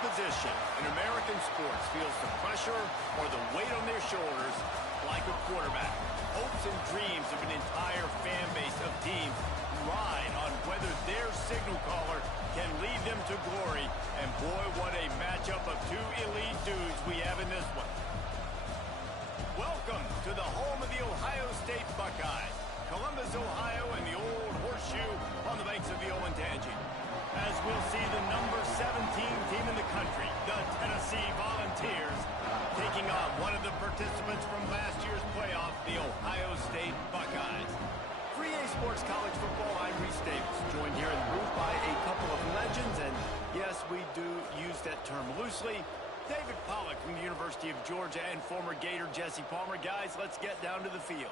position in American sports feels the pressure or the weight on their shoulders like a quarterback. Hopes and dreams of an entire fan base of teams ride on whether their signal caller can lead them to glory. And boy, what a matchup of two elite dudes we have in this one. Welcome to the home of the Ohio State Buckeyes, Columbus, Ohio, and the old horseshoe on the banks of the Olentangy. As we'll see the number 17 team in the country, the Tennessee Volunteers, taking on one of the participants from last year's playoff, the Ohio State Buckeyes. 3A Sports College Football, I'm Reese Davis, joined here in the booth by a couple of legends, and yes, we do use that term loosely. David Pollack from the University of Georgia and former Gator Jesse Palmer. Guys, let's get down to the field.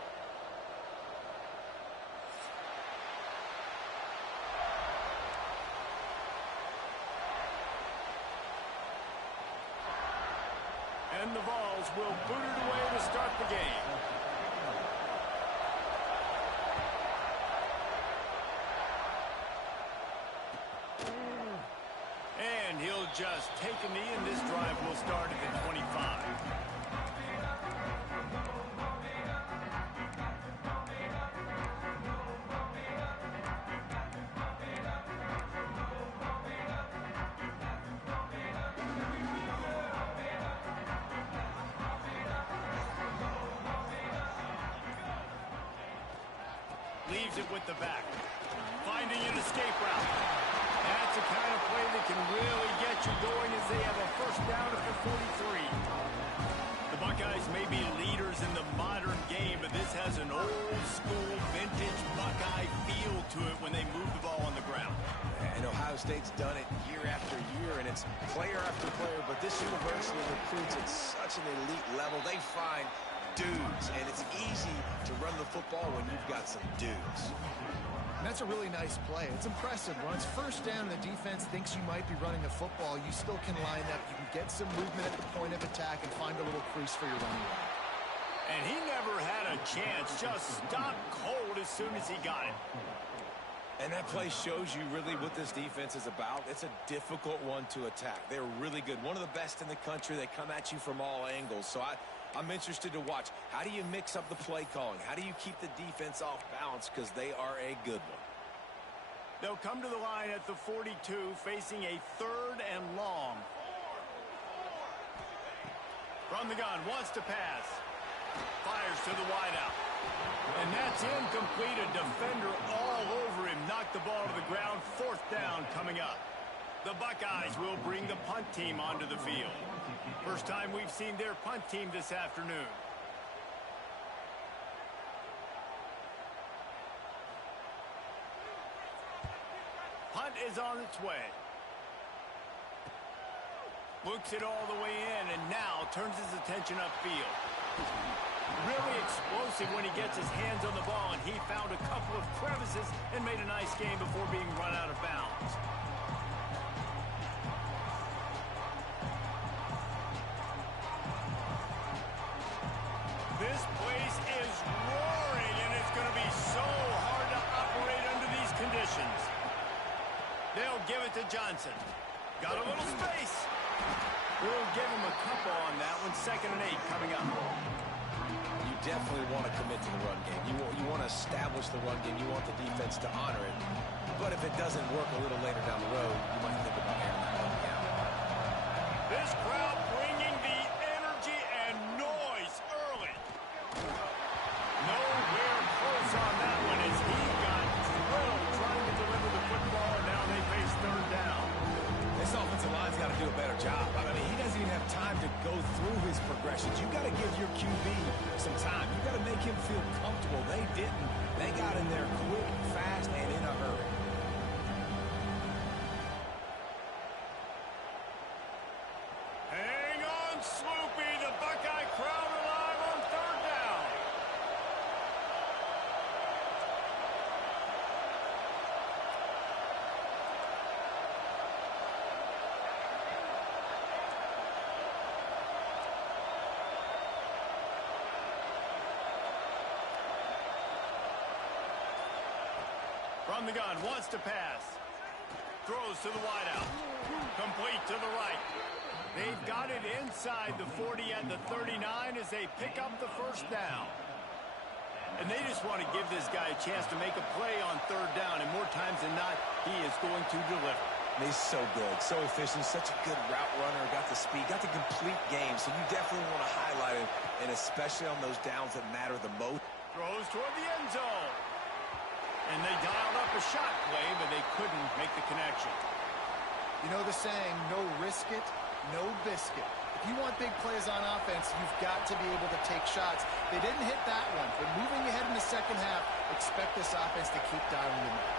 And the Vols will boot it away to start the game. And he'll just take a knee, and this drive will start at the 25. Leaves it with the back. Finding an escape route. That's the kind of play that can really get you going as they have a first down at the 43. The Buckeyes may be leaders in the modern game, but this has an old-school, vintage Buckeye feel to it when they move the ball on the ground. And Ohio State's done it year after year, and it's player after player, but this university recruits at such an elite level. They find dudes, and it's easy to run the football when you've got some dudes. And that's a really nice play. It's impressive. When it's first down and the defense thinks you might be running the football, you still can line up. You can get some movement at the point of attack and find a little crease for your running back. And he never had a chance. Just stopped cold as soon as he got it. And that play shows you really what this defense is about. It's a difficult one to attack. They're really good. One of the best in the country. They come at you from all angles. So I'm interested to watch. How do you mix up the play calling? How do you keep the defense off balance? Because they are a good one. They'll come to the line at the 42, facing a 3rd and long. From the gun, wants to pass. Fires to the wideout. And that's incomplete. A defender all over him. Knocked the ball to the ground. 4th down coming up. The Buckeyes will bring the punt team onto the field. First time we've seen their punt team this afternoon. Punt is on its way. Looks it all the way in and now turns his attention upfield. Really explosive when he gets his hands on the ball, and he found a couple of crevices and made a nice game before being run out of bounds. This place is roaring, and it's going to be so hard to operate under these conditions. They'll give it to Johnson. Got a little space. We'll give him a couple on that one. 2nd and 8 coming up. You definitely want to commit to the run game. You want to establish the run game. You want the defense to honor it. But if it doesn't work a little later down the road, you might think about airing that one down. This crowd bringing the energy and noise early. Nowhere close on that one as he got drilled trying to deliver the football, and now they face 3rd down. This offensive line's got to do a better job. I mean, he doesn't even have time to go through his progressions. You've got to give your QB some time. You've got to make him feel comfortable. They didn't. They got in there quick, fast, and in a hurry. Hang on, Sloopy. The Buckeye crowd alive on 3rd down. From the gun, wants to pass. throws to the wideout. Complete to the right. They've got it inside the 40 at the 39 as they pick up the first down. And they just want to give this guy a chance to make a play on third down, and more times than not, he is going to deliver. And he's so good, so efficient, such a good route runner, got the speed, got the complete game, so you definitely want to highlight him, and especially on those downs that matter the most. Throws toward the end zone. And they dialed up a shot play, but they couldn't make the connection. You know the saying, no risk it, no biscuit. If you want big plays on offense, you've got to be able to take shots. They didn't hit that one, but moving ahead in the second half, expect this offense to keep dialing them up.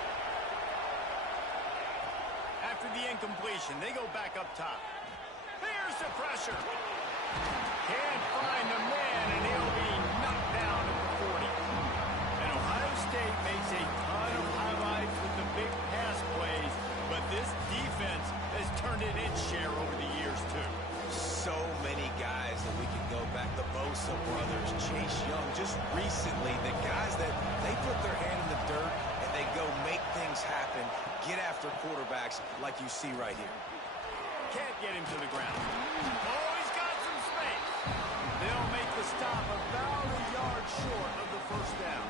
After the incompletion, they go back up top. Here's the pressure. Can't find the man, and he'll be knocked down at the 40. And Ohio State makes a ton of highlights with the big pass plays, but this defense has turned in its share over the years, too. So many guys that we can go back. The Bosa brothers, Chase Young. Just recently, the guys that they put their hand in the dirt and they go make things happen, get after quarterbacks like you see right here. Can't get him to the ground. Oh, he's got some space. They'll make the stop about a yard short of the first down.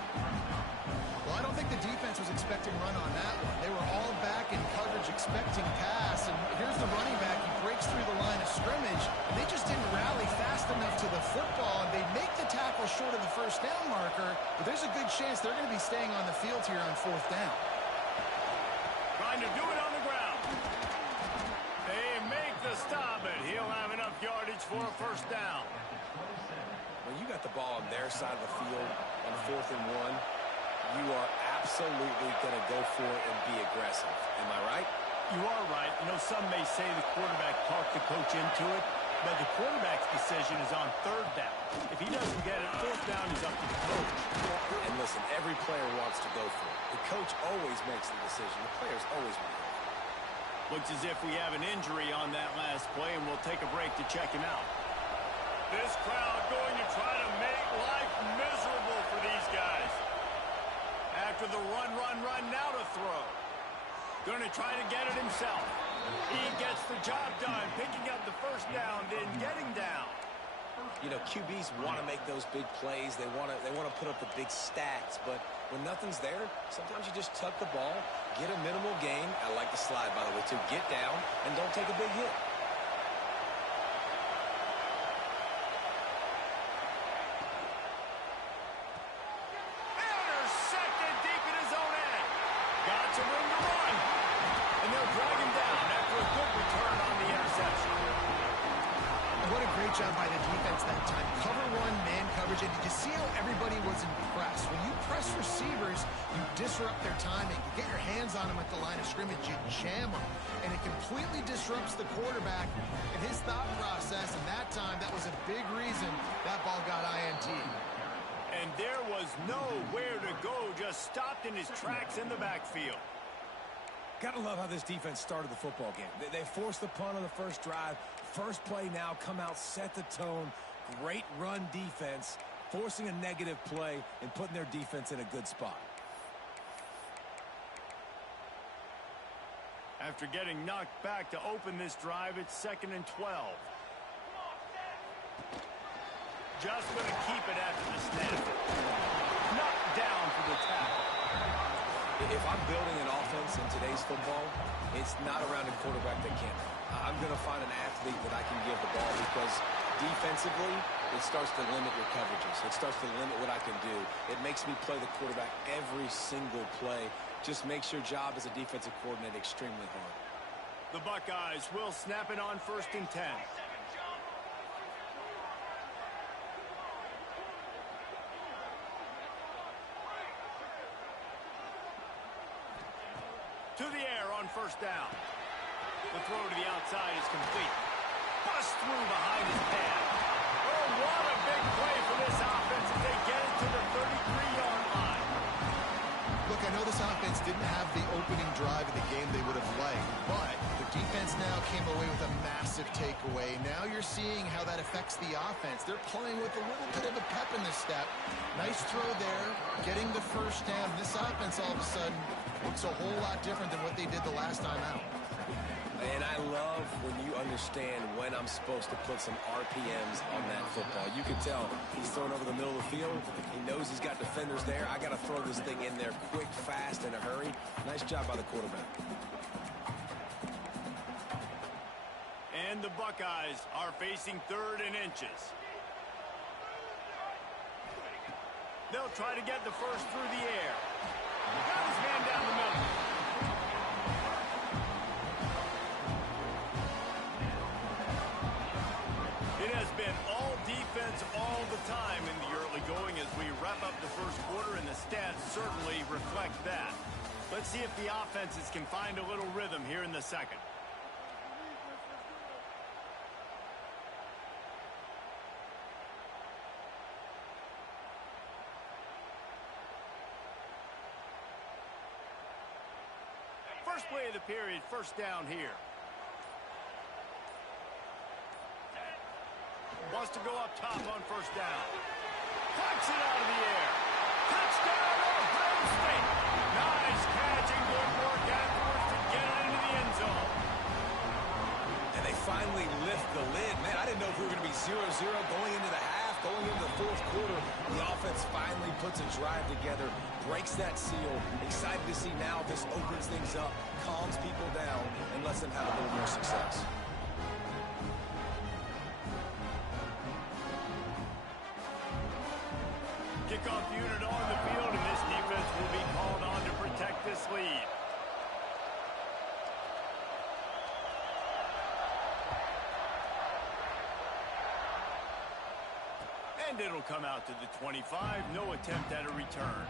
Well, I don't think the defense was expecting run on that one. They were all back in coverage expecting pass, and here's the running back. He breaks through the line of scrimmage, and they just didn't rally fast enough to the football, and they make the tackle short of the first down marker, but there's a good chance they're going to be staying on the field here on fourth down. Trying to do it on the ground. They make the stop, and he'll have enough yardage for a first down. When you got the ball on their side of the field on 4th and 1, you are absolutely going to go for it and be aggressive. Am I right? You are right. You know, some may say the quarterback talked the coach into it, but the quarterback's decision is on third down. If he doesn't get it, fourth down is up to the coach. And listen, every player wants to go for it. The coach always makes the decision. The players always want to go for it. Looks as if we have an injury on that last play, and we'll take a break to check him out. This crowd going to try to make life miserable for these guys. After the run, now to throw. Going to try to get it himself. He gets the job done, picking up the first down, then getting down. You know, QBs want to make those big plays. They want to put up the big stats, but when nothing's there, sometimes you just tuck the ball, get a minimal gain. I like the slide, by the way, too. Get down and don't take a big hit. Intercepted deep in his own end. Got some room to run. And they'll drag him down after a good return on the interception. What a great job by the defense that time. Cover one, man coverage, and did you see how everybody was impressed? When you press receivers, you disrupt their timing. You get your hands on them at the line of scrimmage, you jam them, and it completely disrupts the quarterback and his thought process, and that time, that was a big reason that ball got INT. And there was nowhere to go, just stopped in his tracks in the backfield. Gotta love how this defense started the football game. They forced the punt on the first drive. First play now, come out, set the tone. Great run defense, forcing a negative play and putting their defense in a good spot. After getting knocked back to open this drive, it's 2nd and 12. Just going to keep it after the snap. Knocked down for the tackle. If I'm building an offense in today's football, it's not around a quarterback that can't. I'm going to find an athlete that I can give the ball because defensively, it starts to limit your coverages. It starts to limit what I can do. It makes me play the quarterback every single play. Just makes your job as a defensive coordinator extremely hard. The Buckeyes will snap it on 1st and 10. To the air on 1st down. The throw to the outside is complete. Bust through behind his pad. Oh, what a big play for this offense as they get it to the 33-yard line. Look, I know this offense didn't have the opening drive of the game they would have liked, but the defense now came away with a massive takeaway. Now you're seeing how that affects the offense. They're playing with a little bit of a pep in the step. Nice throw there, getting the first down. This offense all of a sudden looks a whole lot different than what they did the last time out. And I love when you understand when I'm supposed to put some RPMs on that football. You can tell he's throwing over the middle of the field. He knows he's got defenders there. I got to throw this thing in there quick, fast, in a hurry. Nice job by the quarterback. And the Buckeyes are facing 3rd and inches. They'll try to get the first through the air. Got his man down the middle. It has been all defense all the time in the early going as we wrap up the first quarter, and the stats certainly reflect that. Let's see if the offenses can find a little rhythm here in the second. First play of the period, first down here. Wants to go up top on first down. Clucks it out of the air. Touchdown, Ohio State. Nice catch and good work afterwards to get it into the end zone. And they finally lift the lid. Man, I didn't know if we were going to be 0-0 going into the half, going into the fourth quarter. The offense finally puts a drive together, breaks that seal. Excited to see now this opens things up, calms people down, and lets them have a little more success. Kickoff unit on the field, and this defense will be called on to protect this lead. And it'll come out to the 25. No attempt at a return.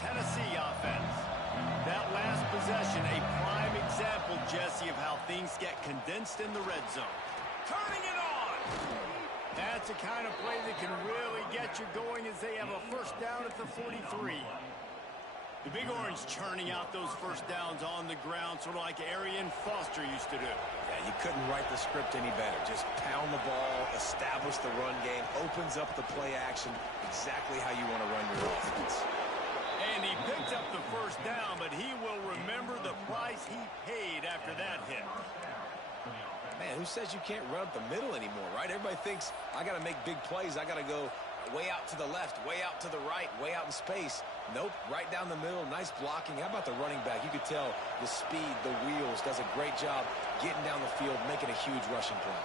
Tennessee offense. That last possession, a prime example, Jesse, of how things get condensed in the red zone. Turning it on! That's the kind of play that can really get you going as they have a first down at the 43. The Big Orange churning out those first downs on the ground, sort of like Arian Foster used to do. Yeah, you couldn't write the script any better. Just pound the ball, establish the run game, opens up the play action, exactly how you want to run your offense. And he picked up the first down, but he will remember the price he paid after that hit. Man, who says you can't run up the middle anymore, right? Everybody thinks I got to make big plays. I got to go way out to the left, way out to the right, way out in space. Nope, right down the middle. Nice blocking. How about the running back? You could tell the speed, the wheels, does a great job getting down the field, making a huge rushing play.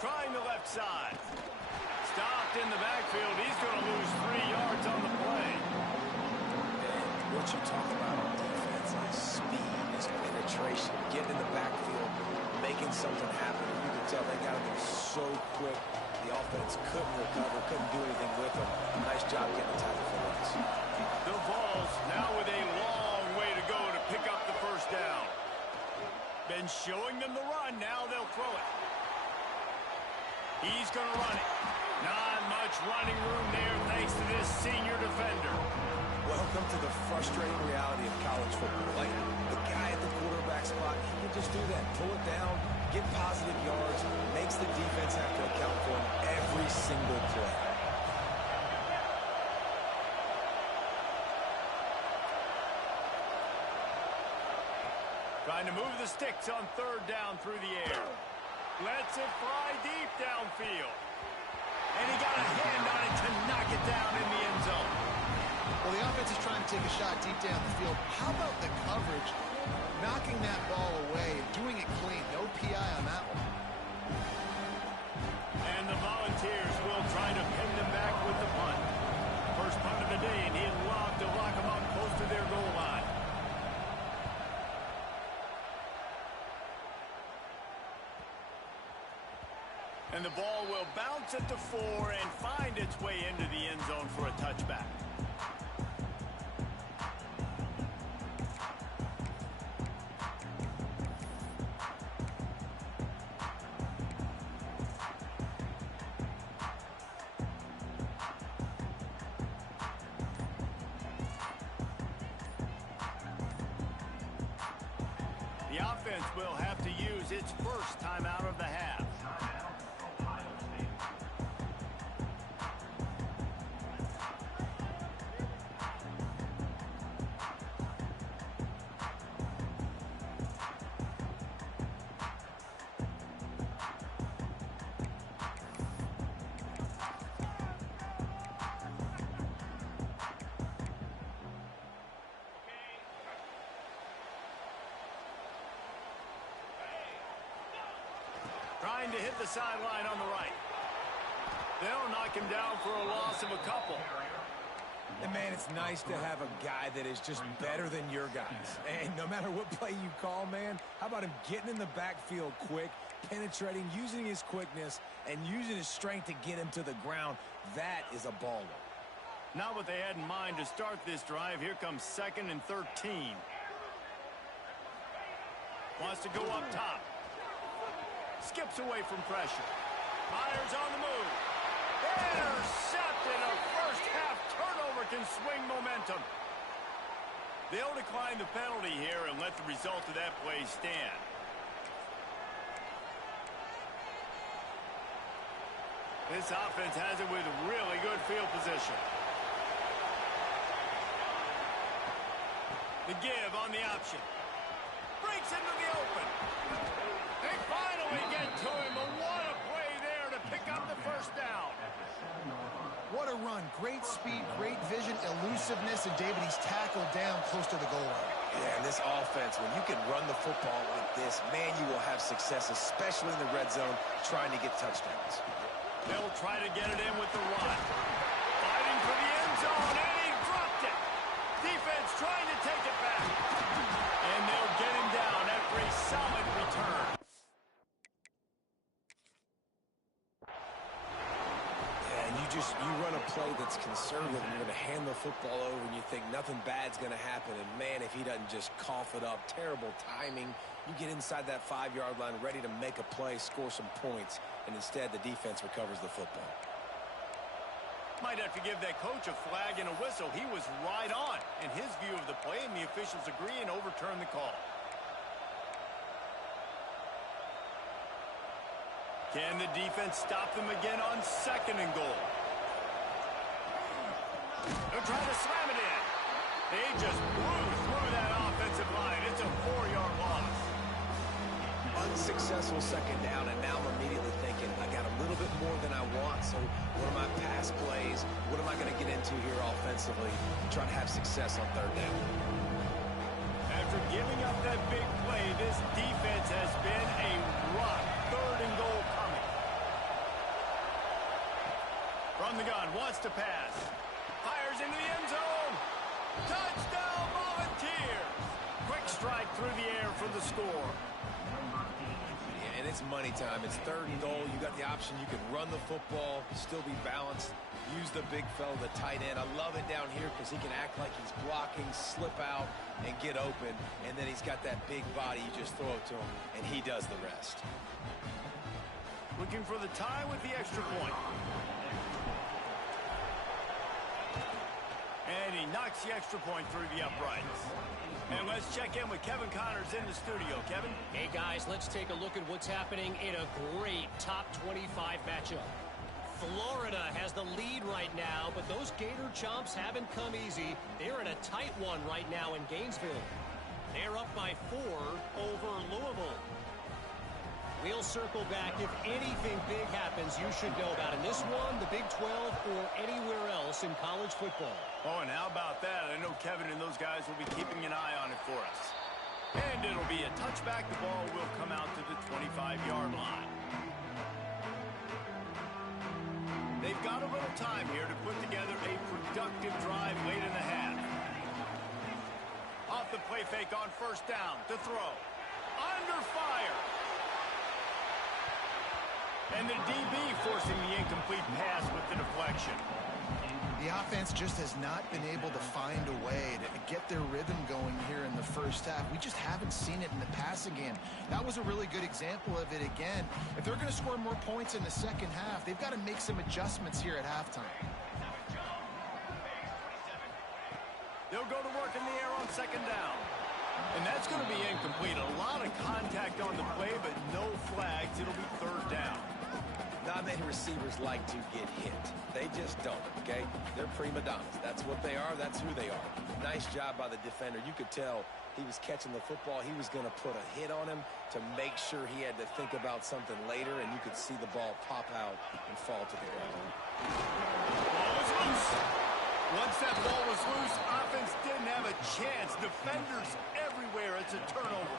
Trying the left side. Stopped in the backfield. He's going to lose 3 yards on the play. What you talk about on defense is speed, is penetration, getting in the backfield, making something happen. You can tell they got to be so quick. The offense couldn't recover, couldn't do anything with them. Nice job getting the tackle for us. The Vols now with a long way to go to pick up the first down. Been showing them the run. Now they'll throw it. He's going to run it. Not much running room there thanks to this senior defender. Welcome to the frustrating reality of college football. Like, the guy at the quarterback spot, he can just do that. Pull it down, get positive yards, makes the defense have to account for him every single play. Trying to move the sticks on third down through the air. Lets it fly deep downfield. And he got a hand on it to knock it down in the end zone. Well, the offense is trying to take a shot deep down the field. How about the coverage? Knocking that ball away and doing it clean. No PI on that one. And the Volunteers will try to pin them back with the punt. First punt of the day, and he'd love to lock them up close to their goal line. And the ball will bounce at the 4 and find its way into the end zone for a touchback. The offense will have to use its first timeout of the half. Trying to hit the sideline on the right. They'll knock him down for a loss of a couple. And, man, it's nice to have a guy that is just better than your guys. And no matter what play you call, man, how about him getting in the backfield quick, penetrating, using his quickness, and using his strength to get him to the ground. That is a baller. Not what they had in mind to start this drive. Here comes 2nd and 13. Wants to go up top. Skips away from pressure. Fires on the move. Intercepted. A first-half turnover can swing momentum. They'll decline the penalty here and let the result of that play stand. This offense has it with really good field position. The give on the option. Breaks into the open. They finally get to him, but what a play there to pick up the first down. What a run. Great speed, great vision, elusiveness, and David, he's tackled down close to the goal line. Yeah, and this offense, when you can run the football like this, man, you will have success, especially in the red zone, trying to get touchdowns. They'll try to get it in with the run. Fighting for the end zone, and he dropped it. Defense trying to take it back. And they'll get him down after a solid return. Yeah, and you run a play that's conservative, and you're going to hand the football over, and you think nothing bad's going to happen. And, man, if he doesn't just cough it up, terrible timing, you get inside that 5-yard line ready to make a play, score some points, and instead the defense recovers the football. Might have to give that coach a flag and a whistle. He was right on in his view of the play, and the officials agree and overturn the call. Can the defense stop them again on 2nd and goal? They'll try to slam it in. They just blew through that offensive line. It's a 4-yard loss. Unsuccessful 2nd down, and now I'm immediately thinking, I got a little bit more than I want, so what are my pass plays? What am I going to get into here offensively to try to have success on 3rd down? After giving up that big play, this defense has been a rock. 3rd and goal coming. From the gun, wants to pass. Fires into the end zone. Touchdown, Volunteers. Quick strike through the air for the score. And it's money time. It's 3rd and goal. You got the option. You can run the football, still be balanced, use the big fella, the tight end. I love it down here because he can act like he's blocking, slip out, and get open. And then he's got that big body. You just throw it to him, and he does the rest. Looking for the tie with the extra point. And he knocks the extra point through the uprights. And let's check in with Kevin Connors in the studio. Kevin? Hey, guys, let's take a look at what's happening in a great top 25 matchup. Florida has the lead right now, but those Gator Chomps haven't come easy. They're in a tight one right now in Gainesville. They're up by 4 over Louisville. We'll circle back. If anything big happens, you should know about in this one, the Big 12, or anywhere else in college football. Oh, and how about that? I know Kevin and those guys will be keeping an eye on it for us. And it'll be a touchback. The ball will come out to the 25-yard line. They've got a little time here to put together a productive drive late in the half. Off the play fake on 1st down to throw. Under fire. And the DB forcing the incomplete pass with the deflection. The offense just has not been able to find a way to get their rhythm going here in the first half. We just haven't seen it in the passing game. That was a really good example of it again. If they're going to score more points in the second half, they've got to make some adjustments here at halftime. They'll go to work in the air on 2nd down. And that's going to be incomplete. A lot of on the play, but no flags. It'll be third down. Not many receivers like to get hit. They just don't, okay? They're prima donnas. That's what they are. That's who they are. Nice job by the defender. You could tell he was catching the football. He was going to put a hit on him to make sure he had to think about something later, and you could see the ball pop out and fall to the ground. Ball was loose. Once that ball was loose, offense didn't have a chance. Defenders everywhere. It's a turnover.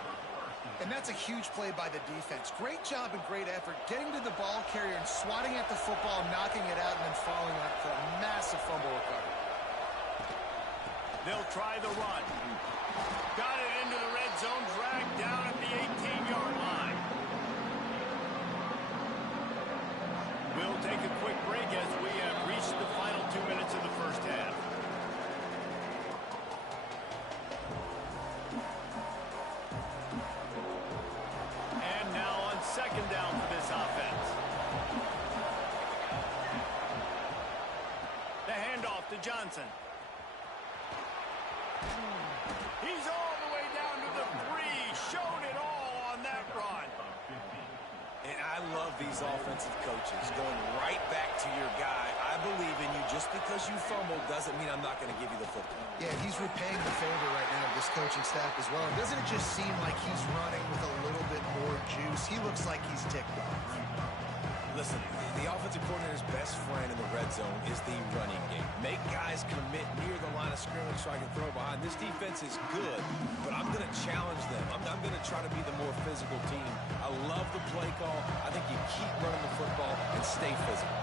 And that's a huge play by the defense. Great job and great effort getting to the ball carrier and swatting at the football, knocking it out, and then following up for a massive fumble recovery. They'll try the run. Got it into the red zone, dragged down at the 18-yard line. We'll take a quick break as we have reached the final 2 minutes of the first half. And now on second down for this offense. The handoff to Johnson. He's all the way down to the 3. Showed it all on that run. And I love these offensive coaches going right back to your guy. I believe in you. Just because you fumbled doesn't mean I'm not going to give you the football. Yeah, he's repaying the favor right now of this coaching staff as well. And doesn't it just seem like he's running with a little bit more juice? He looks like he's ticked off. Listen, the offensive coordinator's best friend in the red zone is the running game. Make guys commit near the line of scrimmage so I can throw behind. This defense is good, but I'm going to challenge them. I'm going to try to be the more physical team. I love the play call. I think you keep running the football and stay physical.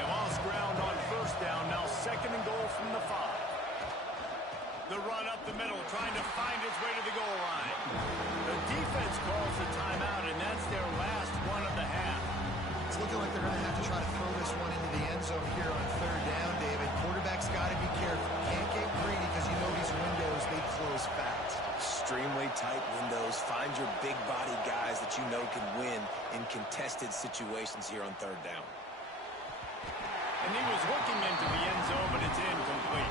And lost ground on first down. Now second and goal from the 5. The run up the middle, trying to find his way to the goal line. The defense calls the timeout, and that's their last one of the half. It's looking like they're going to have to try to throw this one into the end zone here on third down, David. Quarterback's got to be careful. Can't get greedy because you know these windows, they close fast. Extremely tight windows. Find your big body guys that you know can win in contested situations here on third down. And he was hooking into the end zone, but it's incomplete.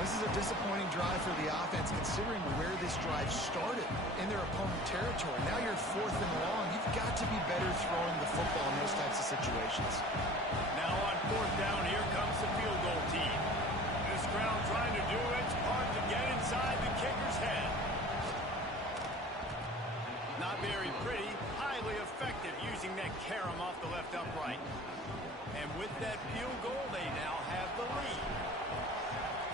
This is a disappointing drive for the offense, considering where this drive started in their opponent territory. Now you're 4th and long. You've got to be better throwing the football in those types of situations. Now on 4th down, here comes the field goal team. This crowd trying to do its part to get inside the kicker's head. Not very pretty, highly effective using that carom off the left upright. And with that field goal, they now have the lead.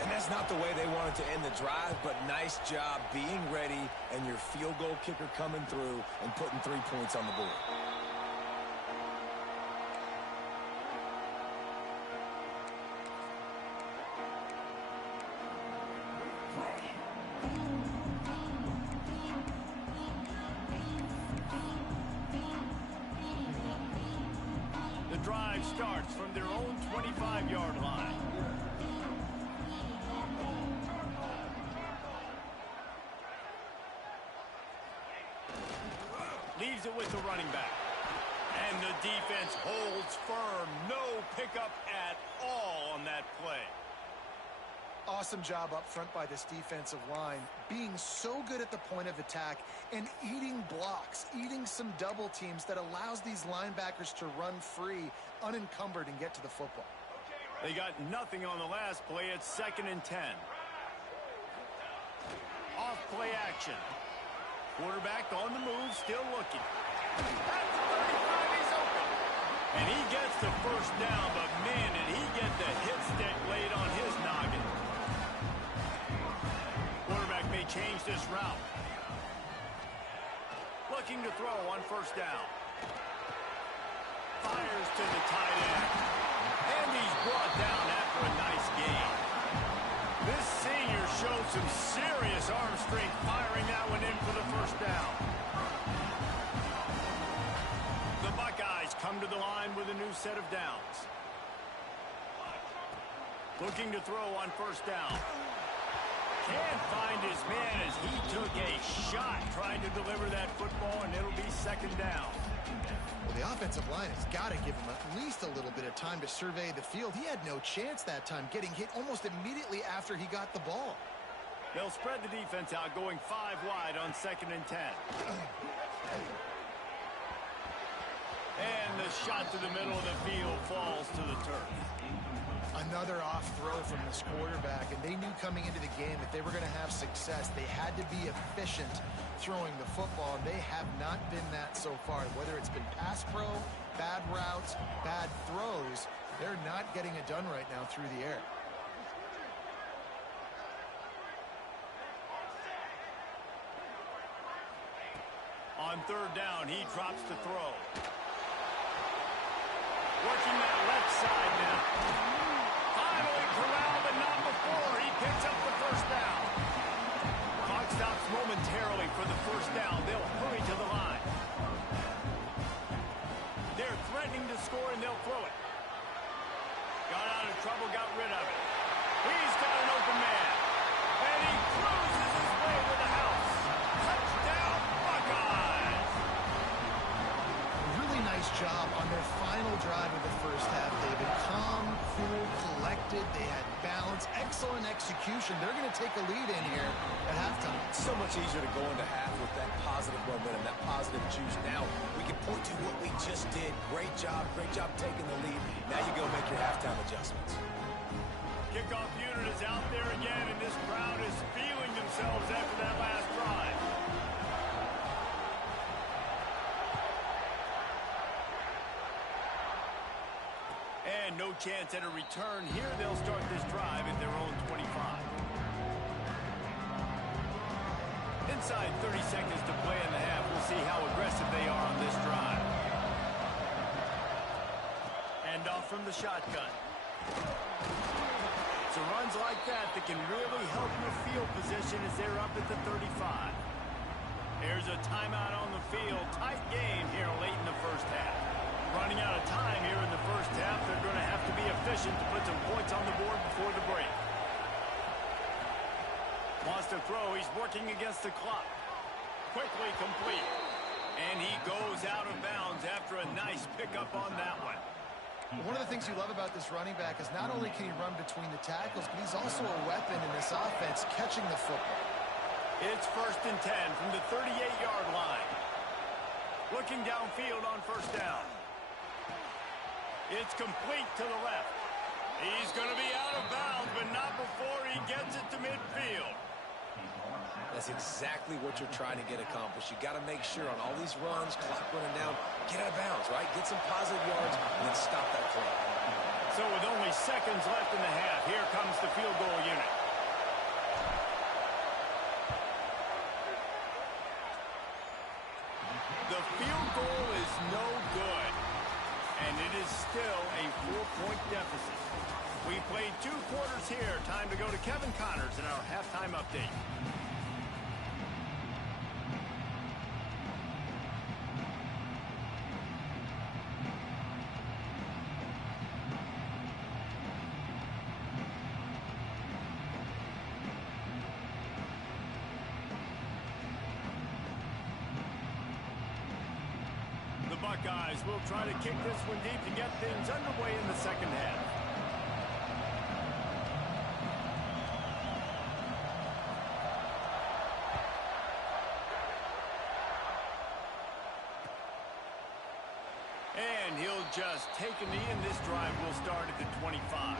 And that's not the way they wanted to end the drive, but nice job being ready and your field goal kicker coming through and putting 3 points on the board. The drive starts from their own 25-yard line. Leaves it with the running back. And the defense holds firm. No pickup at all on that play. Awesome job up front by this defensive line, being so good at the point of attack and eating blocks, eating some double teams that allows these linebackers to run free, unencumbered, and get to the football. They got nothing on the last play. It's 2nd and 10. Off play action. Quarterback on the move, still looking. At the 35, he's open. And he gets the first down, but man, did he get the hit stick laid on his noggin. Quarterback may change this route. Looking to throw on first down. Fires to the tight end. And he's brought down after a nice gain. This senior showed some serious arm strength firing that one in for the first down. The Buckeyes come to the line with a new set of downs. Looking to throw on first down. Can't find his man as he took a shot trying to deliver that football, and it'll be 2nd down. Well, the offensive line has got to give him at least a little bit of time to survey the field. He had no chance that time, getting hit almost immediately after he got the ball. They'll spread the defense out, going 5 wide on 2nd and 10. And the shot to the middle of the field falls to the turf. Another off throw from this quarterback, and they knew coming into the game that they were going to have success. They had to be efficient throwing the football, and they have not been that so far. Whether it's been pass pro, bad routes, bad throws, they're not getting it done right now through the air. On 3rd down, he drops the throw. Working that left side now. Finally corralled, but not before. He picks up the 1st down. Clock stops momentarily for the 1st down. They'll hurry to the line. They're threatening to score, and they'll throw it. Got out of trouble, got rid of it. He's got an open man. And he cruises his way to the house. Touchdown, Buckeyes! Really nice job on their final drive of the 1st half, David. Calm, cool, collected. They had balance. Excellent execution. They're going to take a lead in here at halftime. It's so much easier to go into half with that positive momentum, that positive juice. Now we can point to what we just did. Great job taking the lead. Now you go make your halftime adjustments. Kickoff unit is out there again, and this crowd is feeling themselves after that last drive. And no chance at a return here. They'll start this drive at their own 25. Inside 30 seconds to play in the half. We'll see how aggressive they are on this drive. And off from the shotgun. So runs like that can really help your field position as they're up at the 35. There's a timeout on the field. Tight game here late in the 1st half. Running out of time here in the 1st half. They're going to have to be efficient to put some points on the board before the break. Wants to throw. He's working against the clock. Quickly complete. And he goes out of bounds after a nice pickup on that one. One of the things you love about this running back is not only can he run between the tackles, but he's also a weapon in this offense catching the football. It's 1st and 10 from the 38-yard line. Looking downfield on 1st down. It's complete to the left. He's going to be out of bounds, but not before he gets it to midfield. That's exactly what you're trying to get accomplished. You got to make sure on all these runs, clock running down, get out of bounds, right? Get some positive yards, and then stop that clock. So with only seconds left in the half, here comes the field goal unit. The field goal is no good. And it is still a 4-point deficit. We played 2 quarters here. Time to go to Kevin Connors in our halftime update. Buckeyes will try to kick this one deep to get things underway in the 2nd half. And he'll just take a knee, and this drive will start at the 25.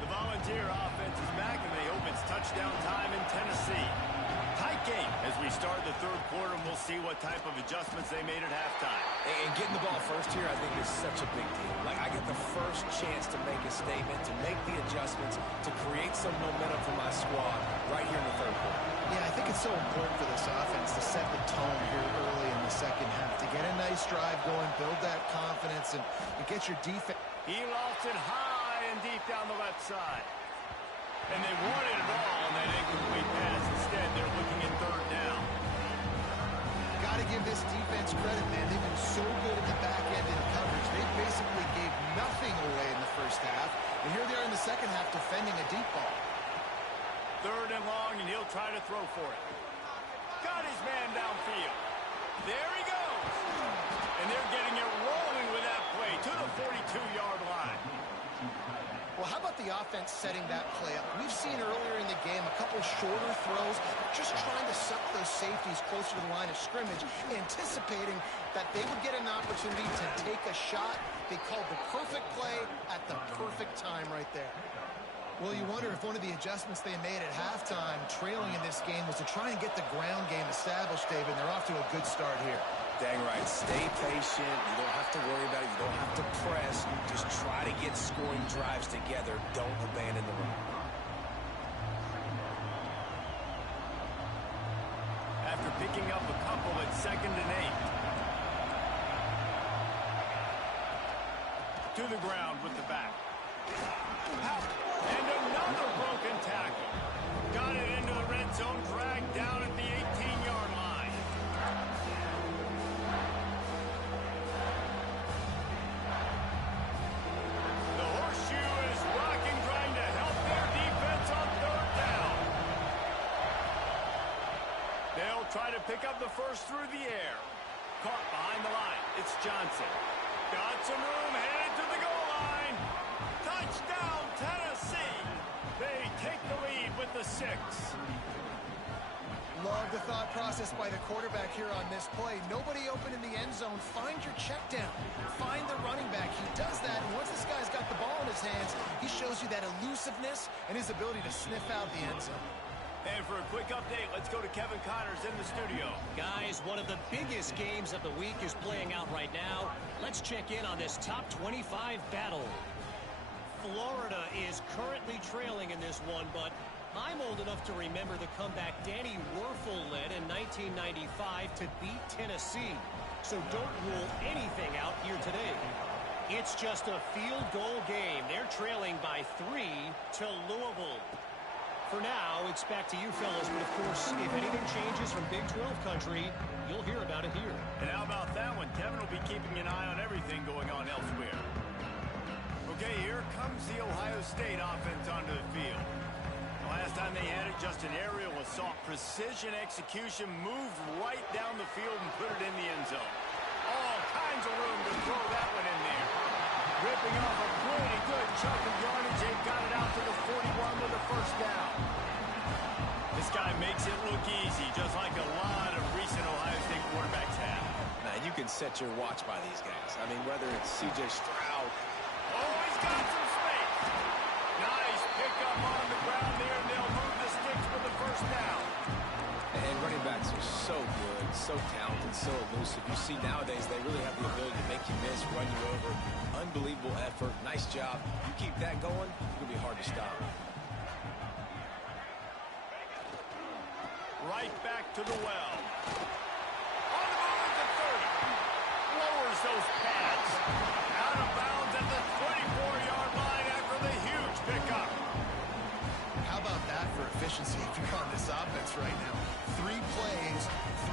The Volunteer offense is back, and they hope it's touchdown time in Tennessee. Tight game as we start the 3rd quarter, and we'll see what type of adjustments they made at halftime. And getting the ball first here, I think, is such a big deal. Like, I get the first chance to make a statement, to make the adjustments, to create some momentum for my squad right here in the 3rd quarter. Yeah, I think it's so important for this offense to set the tone here early in the 2nd half, to get a nice drive going, build that confidence, and get your defense. He lofts it high and deep down the left side. And they wanted it all on that incomplete pass. Instead, they're looking at 3rd down. Got to give this defense credit, man. They've been so good at the back end in coverage. They basically gave nothing away in the 1st half. And here they are in the 2nd half defending a deep ball. 3rd and long, and he'll try to throw for it. Got his man downfield. There he goes. And they're getting it rolling with that play to the 42-yard line. Well, how about the offense setting that play up? We've seen earlier in the game a couple shorter throws, just trying to suck those safeties closer to the line of scrimmage, anticipating that they would get an opportunity to take a shot. They called the perfect play at the perfect time right there. Well, you wonder if one of the adjustments they made at halftime, trailing in this game, was to try and get the ground game established, David. They're off to a good start here. Dang right. Stay patient. You don't have to worry about it. You don't have to press. Just try to get scoring drives together. Don't abandon the run. After picking up a couple at 2nd and 8. To the ground with the back. And another broken tackle. Got it into the red zone, dragged down at the 18-yard line. The horseshoe is rocking, trying to help their defense on 3rd down. They'll try to pick up the first through the air. Caught behind the line. It's Johnson. Got some room, headed to the goal line. Touchdown, Tennessee. They take the lead with the 6. Love the thought process by the quarterback here on this play. Nobody open in the end zone. Find your check down. Find the running back. He does that, and once this guy's got the ball in his hands, he shows you that elusiveness and his ability to sniff out the end zone. And for a quick update, let's go to Kevin Connors in the studio. Guys, one of the biggest games of the week is playing out right now. Let's check in on this top 25 battle. Florida is currently trailing in this one, but I'm old enough to remember the comeback Danny Werfel led in 1995 to beat Tennessee. So don't rule anything out here today. It's just a field goal game. They're trailing by 3 to Louisville. For now, it's back to you fellas, but of course, if anything changes from Big 12 country, you'll hear about it here. And how about that one? Kevin will be keeping an eye on everything going on elsewhere. Okay, here comes the Ohio State offense onto the field. The last time they had it, just an aerial assault. Precision execution, moved right down the field and put it in the end zone. All kinds of room to throw that one in there. Ripping off a pretty good chunk of yardage. They've got it out to the 41 with a 1st down. This guy makes it look easy, just like a lot of recent Ohio State quarterbacks have. Now, you can set your watch by these guys. I mean, whether it's C.J. Stroud. Oh, he's got some space. Nice pickup on the ground there, and they'll move the sticks with the 1st down. And running backs are so good, so talented, so elusive. You see nowadays they really have the ability to make you miss, run you over. Unbelievable effort. Nice job. You keep that going, it's going to be hard to stop. Right back to the well. On the move to 30. Lowers those pads. Out of bounds at the 24-yard line after the huge pickup. How about that for efficiency if you're on this offense right now? 3 plays,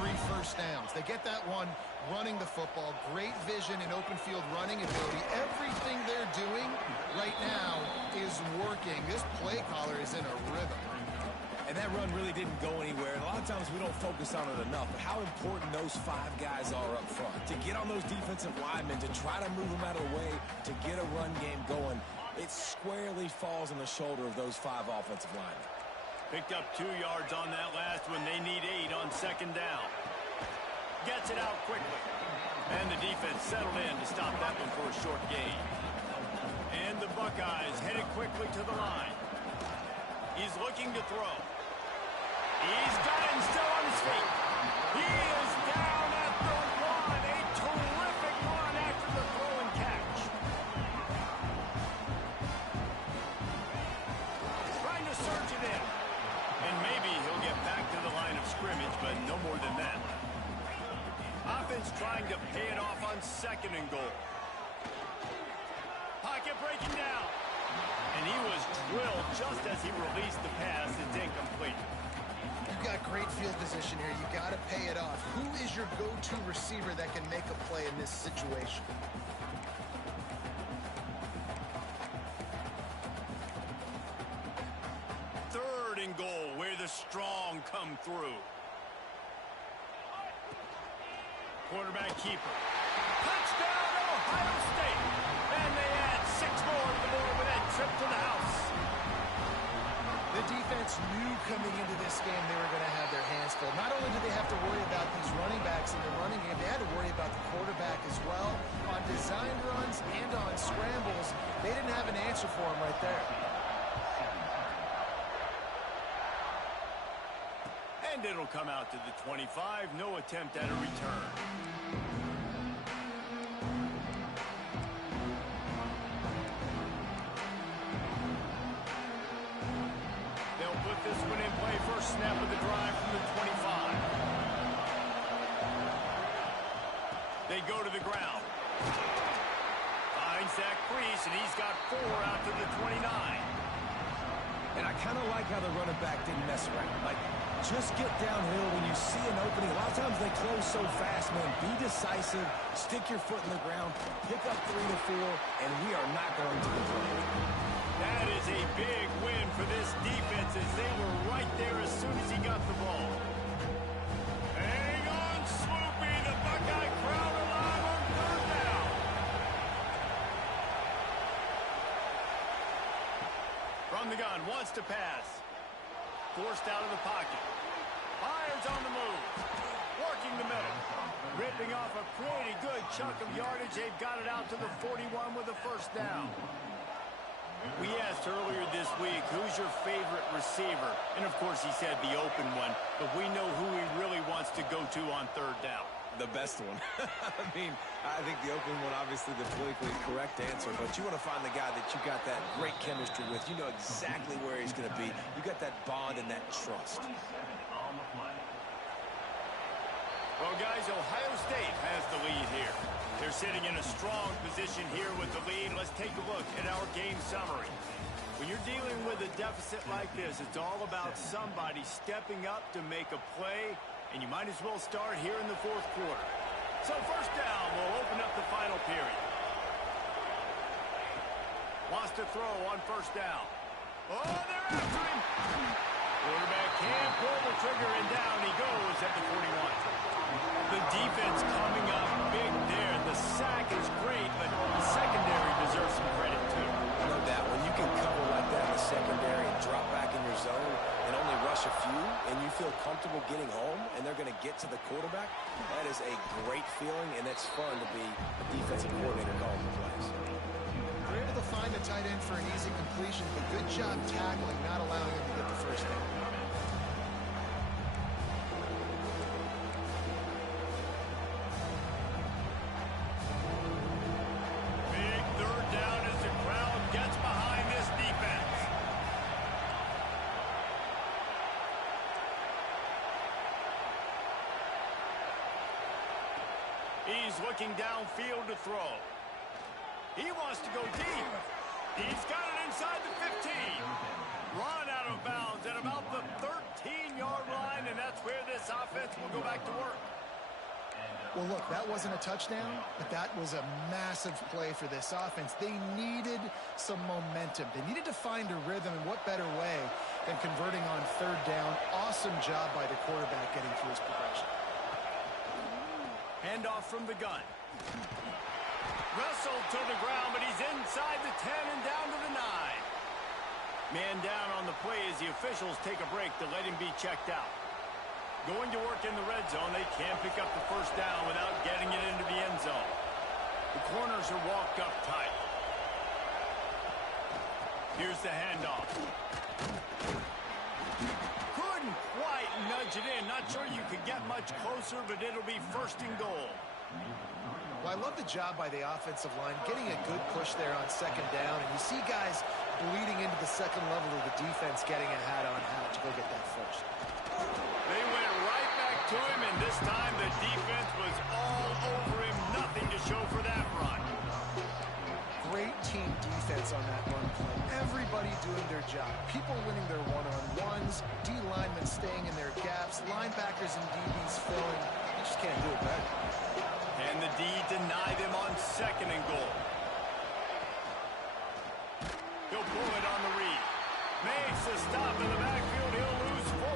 3 1st downs. They get that one running the football. Great vision and open field running ability. Everything they're doing right now is working. This play caller is in a rhythm. And that run really didn't go anywhere. And a lot of times we don't focus on it enough. But how important those 5 guys are up front. To get on those defensive linemen, to try to move them out of the way, to get a run game going. It squarely falls on the shoulder of those 5 offensive linemen. Picked up 2 yards on that last one. They need 8 on 2nd down. Gets it out quickly. And the defense settled in to stop that one for a short gain. And the Buckeyes headed quickly to the line. He's looking to throw. He's got it and still on his feet. He is down at the 1. A terrific run after the throw and catch. Trying to surge it in. And maybe he'll get back to the line of scrimmage, but no more than that. Offense trying to pay it off on 2nd and goal. Pocket breaking down. And he was drilled just as he released the pass. It's incomplete. You've got great field position here. You got to pay it off. Who is your go-to receiver that can make a play in this situation? Third and goal, where the strong come through. Quarterback keeper. Touchdown, Ohio State. And they add 6 more to the board with that trip to the house. The defense knew coming into this game they were going to have their hands full. Not only did they have to worry about these running backs in the running game, they had to worry about the quarterback as well. On design runs and on scrambles, they didn't have an answer for him right there. And it'll come out to the 25. No attempt at a return. They'll put this one in play. First snap of the drive from the 25. They go to the ground. Finds that crease, and he's got 4 out to the 29. And I kind of like how the running back didn't mess around. Like, just get downhill when you see an opening. A lot of times they close so fast, man. Be decisive, stick your foot in the ground, pick up 3 to 4, and we are not going to complain. That is a big win for this defense as they were right there as soon as he got the ball. Hang on, Swoopy. The Buckeye crowd alive on 3rd down. From the gun, wants to pass. Forced out of the pocket. Fires on the move. Working the middle. Ripping off a pretty good chunk of yardage. They've got it out to the 41 with a 1st down. We asked earlier this week, who's your favorite receiver? And, of course, he said the open one. But we know who he really wants to go to on 3rd down. The best one. I mean, I think the open one, obviously the politically correct answer, but you want to find the guy that you got that great chemistry with. You know exactly where he's going to be. You got that bond and that trust. Well, guys, Ohio State has the lead here. They're sitting in a strong position here with the lead. Let's take a look at our game summary. When you're dealing with a deficit like this, it's all about somebody stepping up to make a play, and you might as well start here in the 4th quarter. So 1st down will open up the final period. Wants to throw on 1st down. Oh, they're after him. Quarterback can't pull the trigger, and down he goes at the 41. The defense coming up big there. The sack is great, but the secondary deserves some credit too. No doubt. When you can cover like that in the secondary and drop back in your zone and only rush a few, and you feel comfortable getting home, and they're going to get to the quarterback, that is a great feeling, and it's fun to be a defensive coordinator calling the plays. They're able to find the tight end for an easy completion, but good job tackling, not allowing him to get the 1st down. Big 3rd down as the crowd gets behind this defense. He's looking downfield to throw. He wants to go deep. He's got it inside the 15. Run out of bounds at about the 13-yard line, and that's where this offense will go back to work. Well, look, that wasn't a touchdown, but that was a massive play for this offense. They needed some momentum. They needed to find a rhythm, and what better way than converting on 3rd down. Awesome job by the quarterback getting through his progression. Handoff from the gun. Wrestled to the ground, but he's inside the 10 and down to the 9. Man down on the play as the officials take a break to let him be checked out. Going to work in the red zone, they can't pick up the 1st down without getting it into the end zone. The corners are walked up tight. Here's the handoff. Couldn't quite nudge it in. Not sure you could get much closer, but it'll be 1st and goal. Well, I love the job by the offensive line, getting a good push there on 2nd down, and you see guys bleeding into the 2nd level of the defense getting a hat on hat to go get that 1st. They went right back to him, and this time the defense was all over him. Nothing to show for that run. Great team defense on that run play. Everybody doing their job. People winning their one-on-ones, D linemen staying in their gaps, linebackers and DBs filling. You just can't do it better. And the D deny them on 2nd and goal. He'll pull it on the read. Makes a stop in the backfield. He'll lose 4.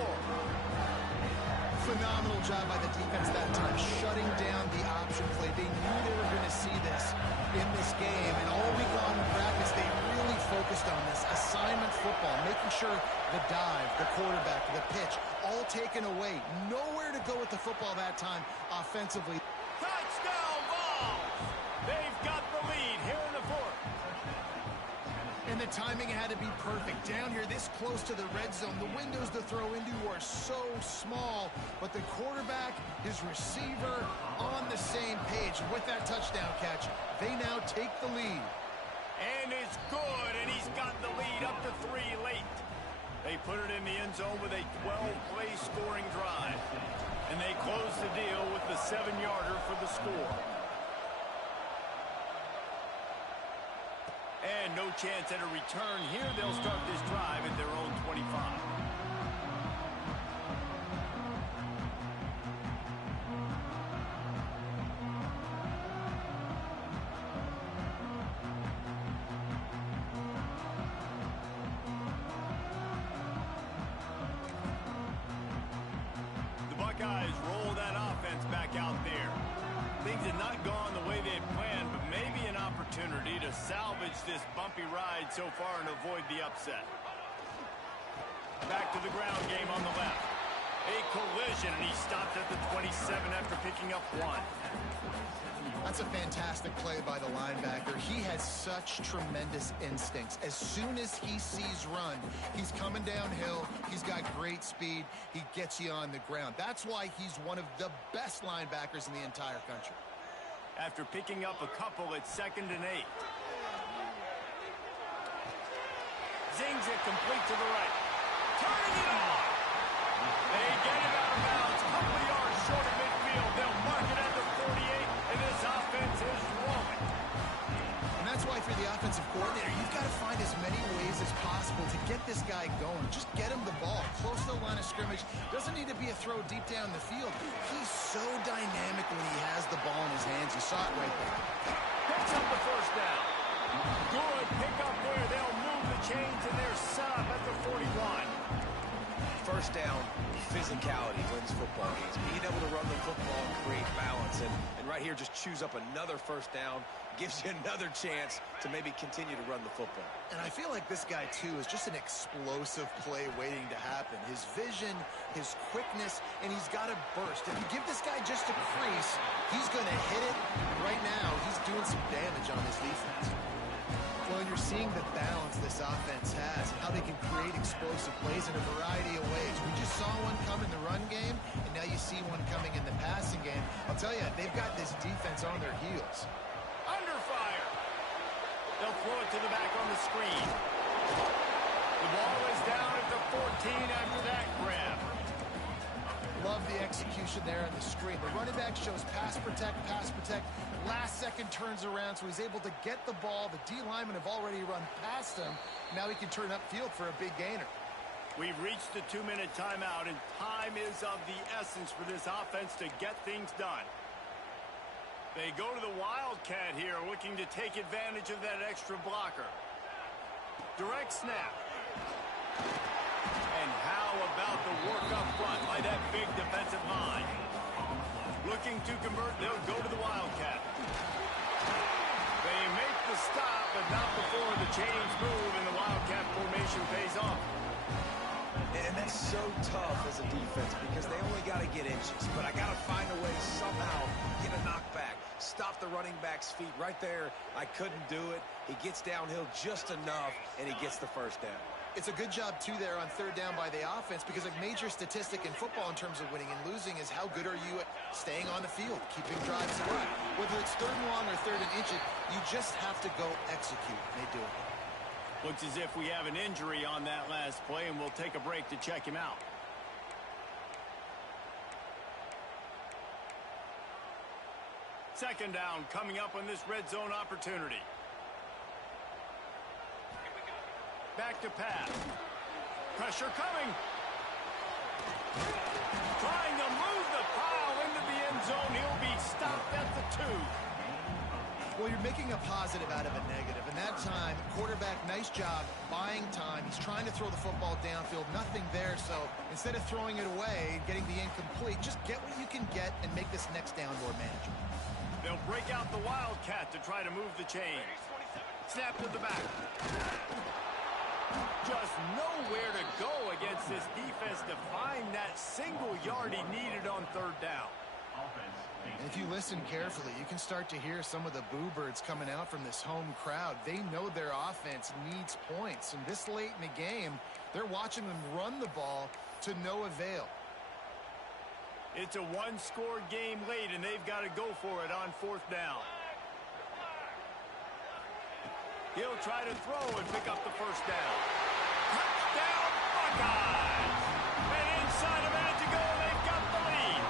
Phenomenal job by the defense that time, shutting down the option play. They knew they were going to see this in this game, and all week long in practice, they really focused on this assignment football, making sure the dive, the quarterback, the pitch, all taken away. Nowhere to go with the football that time offensively. Touchdown Vols! They've got the lead here in the fourth. And the timing had to be perfect. Down here, this close to the red zone, the windows to throw into are so small, but the quarterback, his receiver, on the same page. And with that touchdown catch, they now take the lead. And it's good, and he's got the lead up to 3 late. They put it in the end zone with a 12-play scoring drive. And they close the deal with the 7-yarder for the score. And no chance at a return here. They'll start this drive at their own 25. The Buckeyes roll that offense back out there. Things had not gone the way they had planned, but maybe an opportunity to salvage this bumpy ride so far and avoid the upset. Back to the ground game on the left. A collision, and he stopped at the 27 after picking up 1. That's a fantastic play by the linebacker. He has such tremendous instincts. As soon as he sees run, he's coming downhill. He's got great speed. He gets you on the ground. That's why he's one of the best linebackers in the entire country. After picking up a couple at 2nd and 8. Zings it complete to the right. Turning it on. They get it out of bounds. Couple of yards short of midfield. They'll mark it at the 48, and this offense is rolling. And that's why for the offensive coordinator, you've got to find as many ways as possible to get this guy going. Just get him the ball close to the line of scrimmage. Doesn't need to be a throw deep down the field. He's so dynamic when he has the ball in his hands. You saw it right there. Picks up the first down. Good pick up there. They'll move the chains, and they're set up at the 41. First down, physicality wins football games. Being able to run the football and create balance. And right here, just choose up another first down. Gives you another chance to maybe continue to run the football. And I feel like this guy, too, is just an explosive play waiting to happen. His vision, his quickness, and he's got a burst. If you give this guy just a crease, he's going to hit it. Right now, he's doing some damage on this defense. Well, you're seeing the balance this offense has and how they can create explosive plays in a variety of ways. We just saw one come in the run game, and now you see one coming in the passing game. I'll tell you, they've got this defense on their heels. Under fire. They'll throw it to the back on the screen. The ball is down at the 14 after that grab. Love the execution there on the screen. The running back shows pass protect, pass protect. Last second turns around, so he's able to get the ball. The D linemen have already run past him. Now he can turn upfield for a big gainer. We've reached the 2-minute timeout, and time is of the essence for this offense to get things done. They go to the Wildcat here, looking to take advantage of that extra blocker. Direct snap. And how about the work up front by that big defensive line? Looking to convert, they'll go to the Wildcat. They make the stop, but not before the chains move and the Wildcat formation pays off. And that's so tough as a defense because they only got to get inches. But I got to find a way somehow get a knockback. Stop the running back's feet right there. I couldn't do it. He gets downhill just enough, and he gets the first down. It's a good job, too, there on 3rd down by the offense because a major statistic in football in terms of winning and losing is how good are you at staying on the field, keeping drives alive. Whether it's 3rd and long or 3rd and inch, you just have to go execute. And they do it. Looks as if we have an injury on that last play, and we'll take a break to check him out. Second down coming up on this red zone opportunity. Back to pass. Pressure coming. Trying to move the pile into the end zone. He'll be stopped at the 2. Well, you're making a positive out of a negative. And that time, quarterback, nice job buying time. He's trying to throw the football downfield. Nothing there. So instead of throwing it away and getting the incomplete, just get what you can get and make this next down more manageable. They'll break out the Wildcat to try to move the chains. Snap to the back. Just nowhere to go against this defense to find that single yard he needed on third down. And if you listen carefully, you can start to hear some of the boo birds coming out from this home crowd. They know their offense needs points. And this late in the game, they're watching them run the ball to no avail. It's a one-score game late, and they've got to go for it on fourth down. He'll try to throw and pick up the first down. Touchdown, Buckeyes! And inside a minute to go, they've got the lead.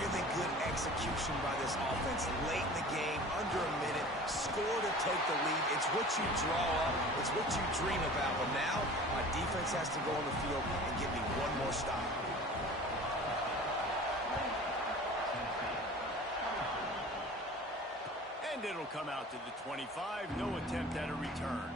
Really good execution by this offense late in the game, under a minute, score to take the lead. It's what you draw up, it's what you dream about. But now, my defense has to go on the field and give me one more stop. And it'll come out to the 25. No attempt at a return.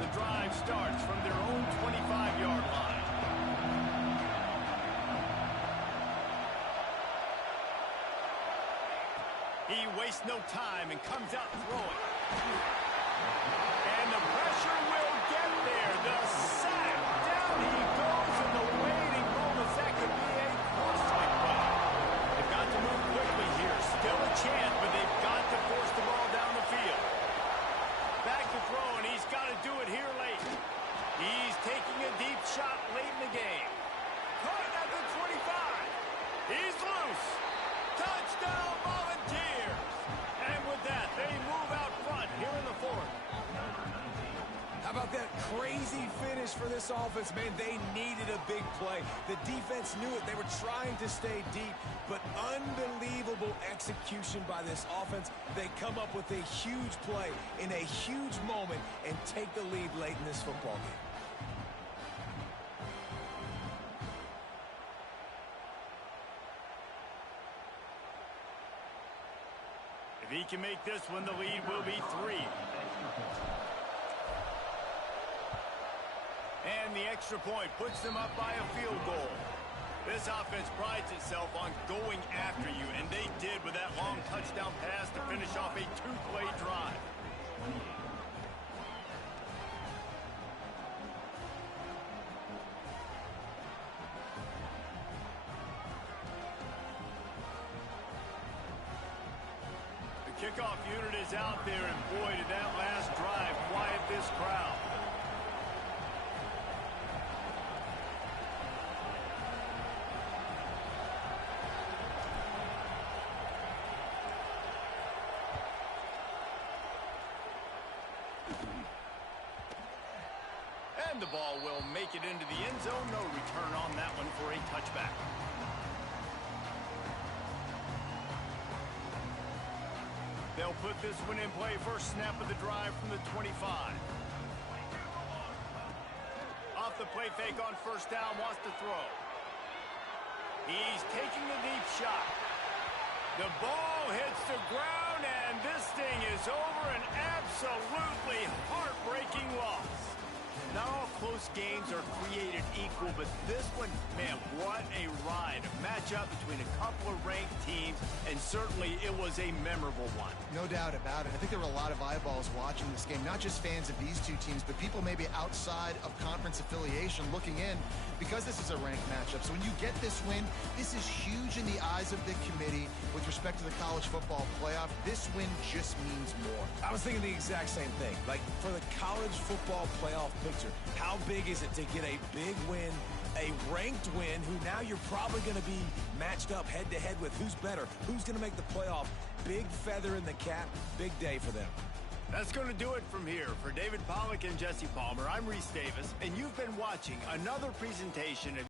The drive starts from their own 25-yard line. He wastes no time and comes out throwing. And the pressure will get there. The sack. Down he goes in the waiting moments. That could be a cross-site play. They've got to move quickly here. Still a chance, but they've got to force the ball down the field. Back to throw, and he's got to do it here late. He's taking a deep shot late in the game. Caught at the 25. He's loose. Touchdown, Volunteers. And with that, they move out front here in the fourth. How about that crazy finish for this offense, man? They needed a big play. The defense knew it. They were trying to stay deep, but unbelievable execution by this offense. They come up with a huge play in a huge moment and take the lead late in this football game. If he can make this one, the lead will be 3. And the extra point puts them up by a field goal. This offense prides itself on going after you, and they did with that long touchdown pass to finish off a 2-play drive. The kickoff unit is out there, and boy, did that last drive quiet this crowd. And the ball will make it into the end zone. No return on that one for a touchback. They'll put this one in play. First snap of the drive from the 25. Off the play fake on first down, wants to throw. He's taking the deep shot. The ball hits the ground, and this thing is over. An absolutely heartbreaking loss. Not all close games are created equal, but this one, man, what a ride. A matchup between a couple of ranked teams, and certainly it was a memorable one. No doubt about it. I think there were a lot of eyeballs watching this game, not just fans of these two teams, but people maybe outside of conference affiliation looking in because this is a ranked matchup. So when you get this win, this is huge in the eyes of the committee with respect to the college football playoff. This win just means more. I was thinking the exact same thing. Like, for the college football playoff picture, how big is it to get a big win, a ranked win, who now you're probably going to be matched up head-to-head with who's better, who's going to make the playoff. Big feather in the cap, big day for them. That's going to do it from here. For David Pollack and Jesse Palmer, I'm Reese Davis, and you've been watching another presentation of